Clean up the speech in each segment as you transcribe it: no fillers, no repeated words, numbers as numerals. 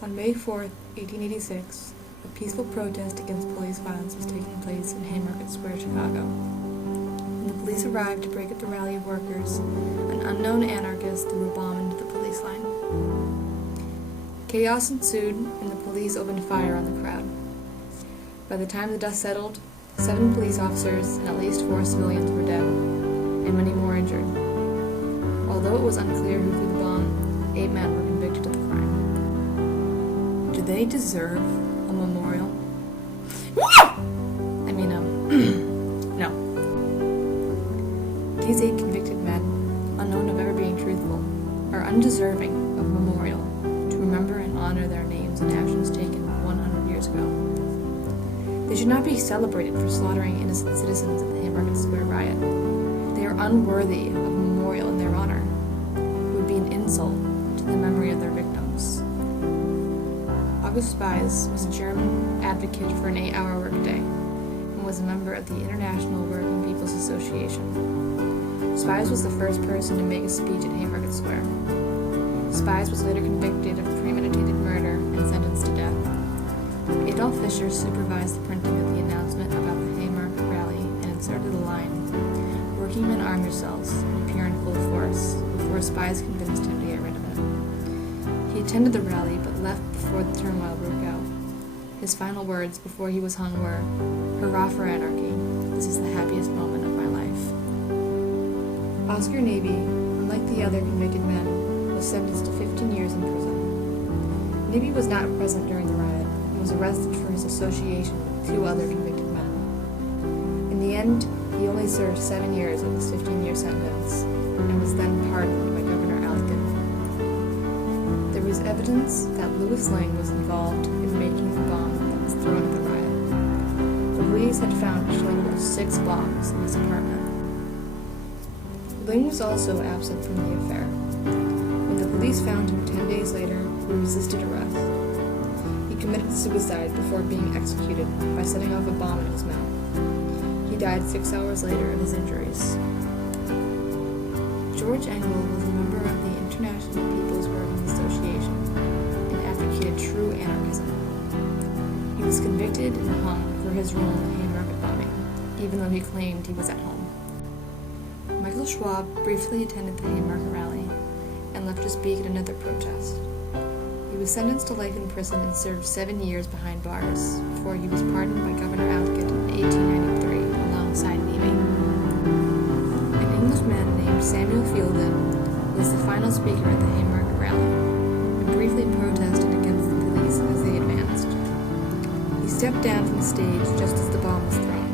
On May 4, 1886, a peaceful protest against police violence was taking place in Haymarket Square, Chicago. When the police arrived to break up the rally of workers, an unknown anarchist threw a bomb into the police line. Chaos ensued, and the police opened fire on the crowd. By the time the dust settled, 7 police officers and at least 4 civilians were dead, and many more injured. Although it was unclear who threw the bomb, 8 men were convicted of the crime. Do they deserve a memorial? No. These 8 convicted men, unknown of ever being truthful, are undeserving of a memorial to remember and honor their names and actions taken 100 years ago. They should not be celebrated for slaughtering innocent citizens at the Haymarket Square Riot. They are unworthy of a memorial in their honor. It would be an insult to the memory of their victims. August Spies was a German advocate for an 8-hour workday and was a member of the International Working People's Association. Spies was the first person to make a speech at Haymarket Square. Spies was later convicted of premeditated murder and sentenced to death. Adolf Fischer supervised the printing of the announcement about the Haymarket rally and inserted the line, "Working men arm yourselves and appear in full force," before Spies convinced him to get rid of it. He attended the rally but left before the turmoil broke out. His final words before he was hung were, "Hurrah for anarchy, this is the happiest moment of my life." Oscar Navy, unlike the other convicted men, was sentenced to 15 years in prison. Navy was not present during the riot and was arrested for his association with 2 other convicted men. In the end, he only served 7 years of his 15-year sentence and was then pardoned by Governor Alkin. There was evidence that Louis Lang was involved in making the bomb that was thrown at the riot. The police had found a total of 6 bombs in his apartment. Lang was also absent from the affair. When the police found him 10 days later, he resisted arrest. He committed suicide before being executed by setting off a bomb in his mouth. He died 6 hours later of his injuries. George Engel was a member of the International People's Working Association and advocated true anarchism. He was convicted and hung for his role in the Haymarket bombing, even though he claimed he was at home. Michael Schwab briefly attended the Haymarket rally and left to speak at another protest. He was sentenced to life in prison and served 7 years behind bars before he was pardoned by Governor Alkin in 1893 alongside Navy. An Englishman named Samuel Fielden was the final speaker at the Haymarket rally and briefly protested against the police as they advanced. He stepped down from the stage just as the bomb was thrown.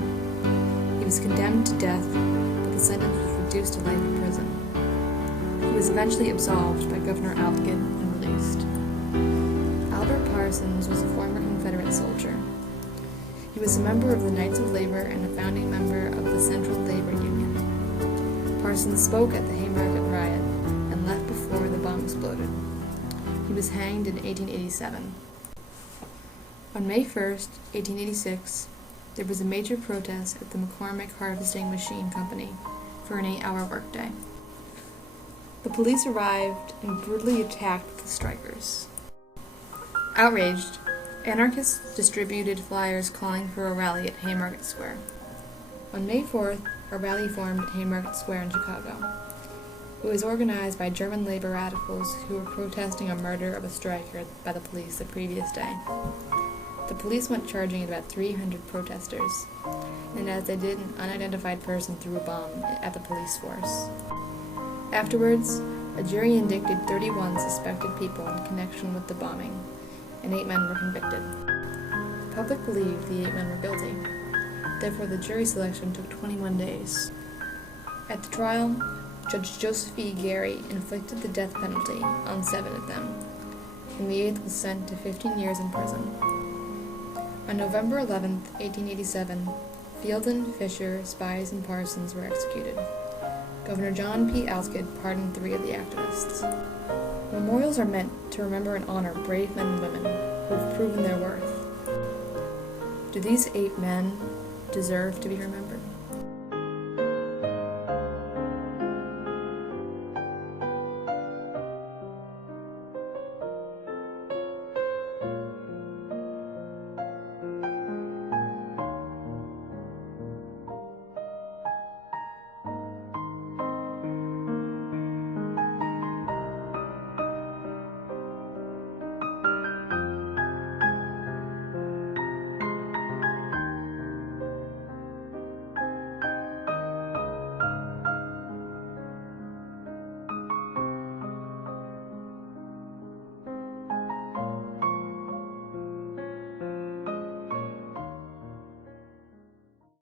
He was condemned to death, but the sentence was reduced to life in prison. He was eventually absolved by Governor Alkin and released. Albert Parsons was a former Confederate soldier. He was a member of the Knights of Labor and a founding member of the Central Labor Union. Parsons spoke at the Haymarket Riot and left before the bomb exploded. He was hanged in 1887. On May 1st, 1886, there was a major protest at the McCormick Harvesting Machine Company for an 8-hour workday. The police arrived and brutally attacked the strikers. Outraged, anarchists distributed flyers calling for a rally at Haymarket Square. On May 4th, a rally formed at Haymarket Square in Chicago. It was organized by German labor radicals who were protesting a murder of a striker by the police the previous day. The police went charging at about 300 protesters, and as they did, an unidentified person threw a bomb at the police force. Afterwards, a jury indicted 31 suspected people in connection with the bombing, and 8 men were convicted. The public believed the 8 men were guilty. Therefore, the jury selection took 21 days. At the trial, Judge Joseph E. Gary inflicted the death penalty on 7 of them, and the 8th was sent to 15 years in prison. On November 11, 1887, Fielden, Fisher, Spies, and Parsons were executed. Governor John P. Alsted pardoned 3 of the activists. Memorials are meant to remember and honor brave men and women who have proven their worth. Do these 8 men deserve to be remembered?